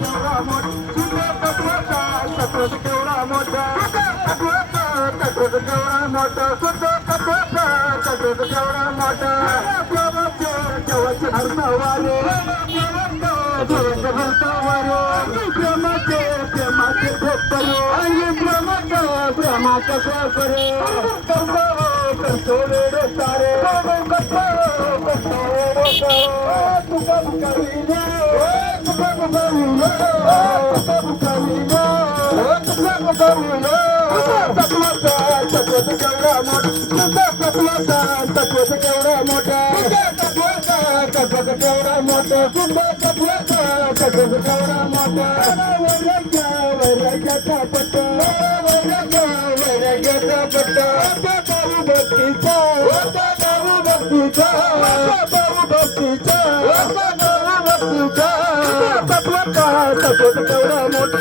केवढा मोठा तत्वच केवढा मोठा तत्वच केवढा मोठा तत्वच केवढा मोठा अर्थवाले प्रेमाचे प्रेमाचे करे करतो वेडे सारे तुका बुकाविले तत्वच केवढा मोठा तत्वच केवढा मोठा तत्वच केवढा मोठा तत्वच केवढा मोठा वैराग्याचा पट्ट वैराग्याचा पट्ट बाबू भक्तीचा बाबू भक्तीचा बाबू भक्तीचा बाबू भक्तीचा तत्वच केवढा मोठा